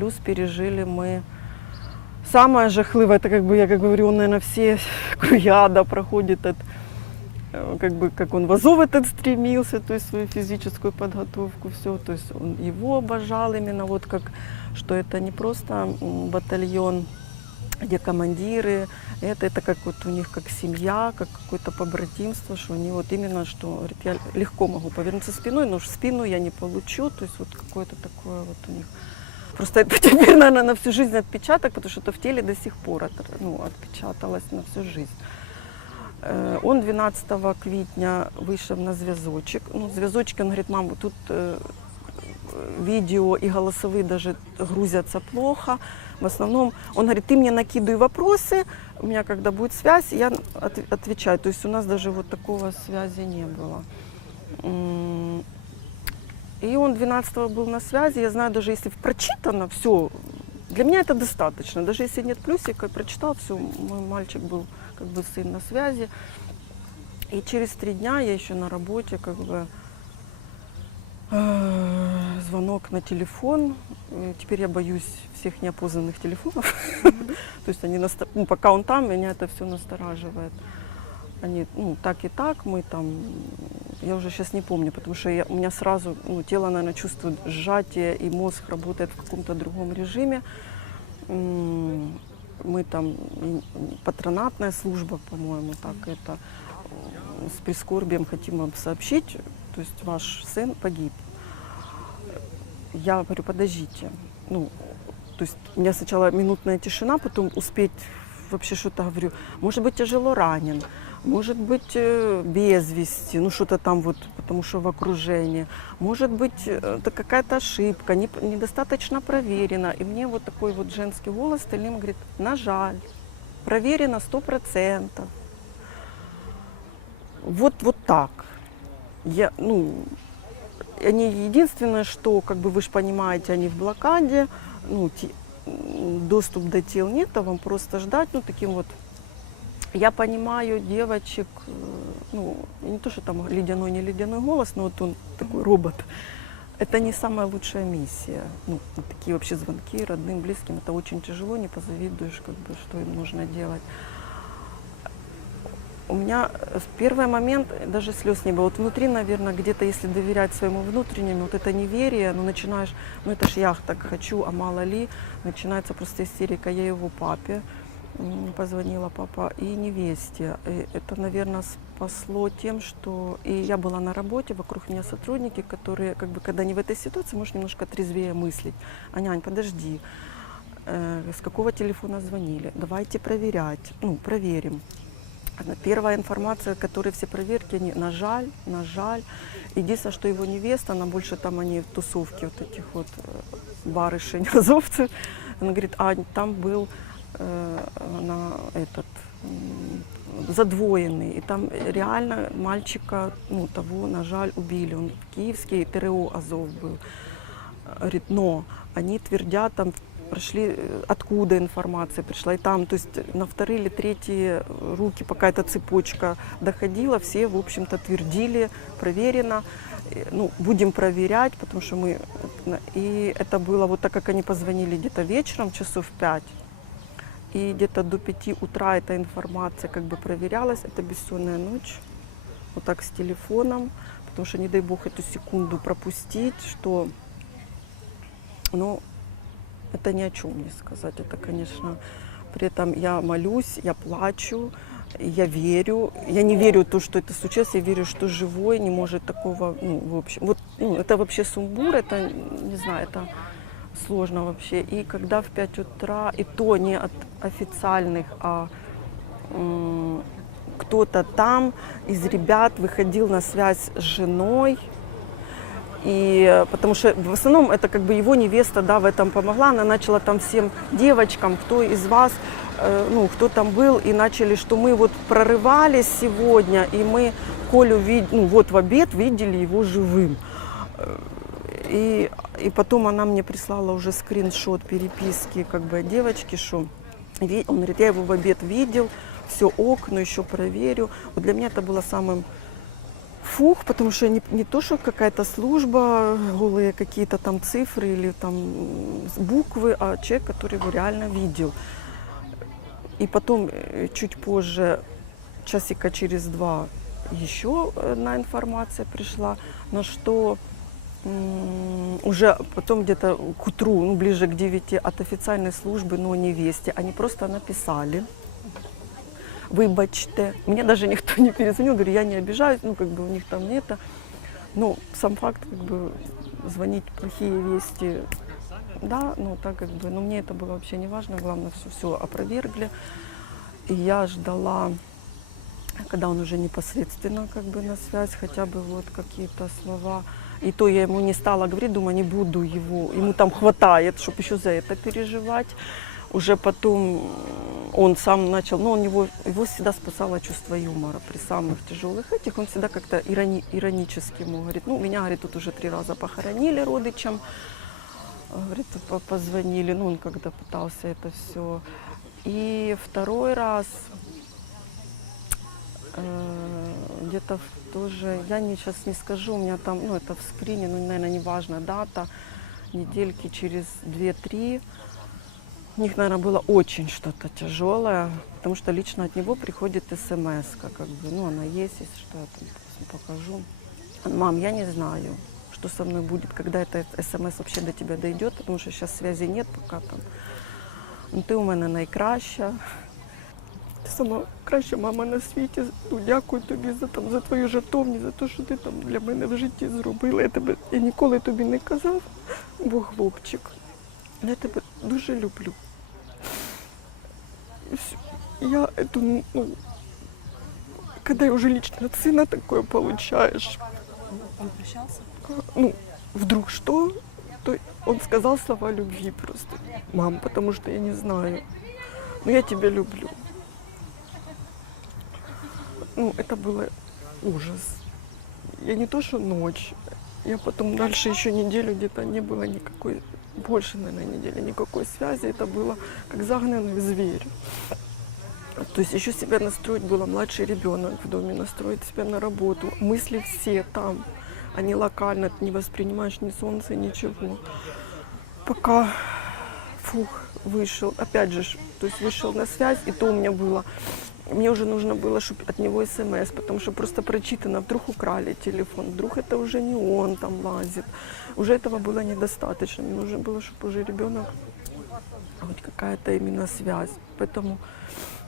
плюс пережили мы самое жахливое, это как бы, я как говорю, он, наверное, все круяда проходит от, как бы, как он в Азов этот стремился, то есть свою физическую подготовку, все, то есть он его обожал именно вот как, что это не просто батальон, где командиры, это как вот у них как семья, как какое-то побратимство, что они вот именно, что говорит, я легко могу повернуться спиной, но в спину я не получу, то есть вот какое-то такое вот у них. Просто это теперь, наверное, на всю жизнь отпечаток, потому что это в теле до сих пор отпечаталось на всю жизнь. Он 12 квітня вийшов на зв'язочок. Ну, зв'язочки, он говорит, мам, тут видео и голосовые даже грузятся плохо. В основном, он говорит, ты мне накидывай вопросы, у меня когда будет связь, я отвечаю. То есть у нас даже вот такого связи не было. И он 12-го был на связи, я знаю, даже если прочитано, все, для меня это достаточно. Даже если нет плюсика, прочитал, все, мой мальчик был, как бы, сын на связи. И через 3 дня я еще на работе, как бы, звонок на телефон. И теперь я боюсь всех неопознанных телефонов. То есть они, пока он там, меня это все настораживает. Они, так и так, мы там, я уже сейчас не помню, потому что у меня сразу, тело, наверное, чувствует сжатие, и мозг работает в каком-то другом режиме. Мы там, патронатная служба, по-моему, так это, с прискорбием хотим вам сообщить, то есть ваш сын погиб. Я говорю, подождите, то есть у меня сначала минутная тишина, потом успеть вообще что-то говорю, может быть, тяжело ранен, может быть, без вести, что-то там вот, потому что в окружении, может быть, это какая-то ошибка, недостаточно проверено. И мне вот такой вот женский голос стальным говорит, на жаль, проверено 100%. Вот так. Они единственное, что, как бы вы же понимаете, они в блокаде, доступ до тел нет, а вам просто ждать, таким вот. Я понимаю девочек, не то, что там ледяной, не ледяной голос, но вот он такой робот. Это не самая лучшая миссия. Такие вообще звонки родным, близким, это очень тяжело, не позавидуешь, как бы, что им нужно делать. У меня в первый момент даже слез не было. Вот внутри, наверное, где-то, если доверять своему внутреннему, вот это неверие, начинаешь, это ж я так хочу, а мало ли, начинается просто истерика. Я его папе позвонила, папа, и невесте. И это, наверное, спасло тем, что и я была на работе, вокруг меня сотрудники, которые, как бы, когда они в этой ситуации, может, немножко трезвее мыслить. Анянь, подожди, с какого телефона звонили? Давайте проверять, проверим. Первая информация, которой все проверки, они на жаль. Единственное, что его невеста, она больше там, они в тусовке вот этих вот барышень, азовцев. Она говорит, там был задвоенный, и там реально мальчика, того, на жаль, убили. Он киевский, ТРО Азов был. Говорит, но они твердят, там прошли, откуда информация пришла, и там, то есть на 2-е или 3-е руки, пока эта цепочка доходила, все, в общем-то, твердили, проверено, будем проверять, потому что мы, и это было вот так, как они позвонили где-то вечером, часов 5, и где-то до 5 утра эта информация как бы проверялась, это бессонная ночь, вот так с телефоном, потому что, не дай бог, эту секунду пропустить, что, это ни о чем не сказать. Это, конечно, при этом я молюсь, я плачу, я верю. Я не верю в то, что это случилось, я верю, что живой не может такого, в общем. Это вообще сумбур, это, не знаю, это сложно вообще. И когда в 5 утра, и то не от официальных, а кто-то там из ребят выходил на связь с женой, и потому что в основном это как бы его невеста, в этом помогла, она начала там всем девочкам, кто из вас, кто там был, и начали, что мы вот прорывались сегодня, и мы Колю в обед видели его живым. И потом она мне прислала уже скриншот переписки как бы от девочки, что он говорит, я его в обед видел, все ок, но еще проверю. Вот для меня это было самым фух, потому что не то, что какая-то служба, голые какие-то там цифры или там буквы, а человек, который его реально видел. И потом чуть позже, часика через 2, еще одна информация пришла, на что уже потом где-то к утру, ну, ближе к 9 от официальной службы, но невесте, они просто написали: выбачте. Мне даже никто не перезвонил, говорю, я не обижаюсь, ну, как бы у них там не это. Ну, сам факт, как бы, звонить плохие вести, да, ну, так как бы, но мне это было вообще не важно, главное, все опровергли. И я ждала, когда он уже непосредственно, как бы, на связь, хотя бы вот какие-то слова. И то я ему не стала говорить, думаю, не буду ему там хватает, чтобы еще за это переживать. Уже потом он сам начал, но его всегда спасало чувство юмора при самых тяжелых этих. Он всегда как-то иронически ему говорит, ну, меня, говорит, тут уже 3 раза похоронили родичам, говорит, позвонили, ну, он когда пытался это все. И второй раз где-то тоже, я сейчас не скажу, у меня там, ну, это в скрине, ну, наверное, не важно, дата, недельки через 2-3. У них, наверное, было очень что-то тяжелое, потому что лично от него приходит смс, как бы, ну, она есть, если что, я там покажу. Мам, я не знаю, что со мной будет, когда эта смс вообще до тебя дойдет, потому что сейчас связи нет пока там. Ну, ти у мене найкраща. Ти сама краща мама на світі. Ну, дякую тобі за твою жертовність, за те, що ти там для мене в житті зробила. Я ніколи тобі не казав, бо хлопчик. Я тебе дуже люблю. Я эту, ну, когда уже лично от сына такое получаешь. Он прощался? Ну, вдруг что, то он сказал слова любви просто. Мам, потому что я не знаю, но я тебя люблю. Ну, это было ужас. Я не то, что ночь, я потом дальше еще неделю где-то не было никакой, больше, наверное, недели, никакой связи. Это было как загнанный зверь. То есть еще себя настроить было, младший ребенок в доме, настроить себя на работу. Мысли все там, они локально, ты не воспринимаешь ни солнца, ничего. Пока, вышел, опять же, то есть вышел на связь, и то у меня было, мне уже нужно было, чтобы от него смс, потому что просто прочитано, вдруг украли телефон, вдруг это уже не он там лазит. Уже этого было недостаточно, мне нужно было, чтобы уже ребенок, хоть какая-то именно связь. Поэтому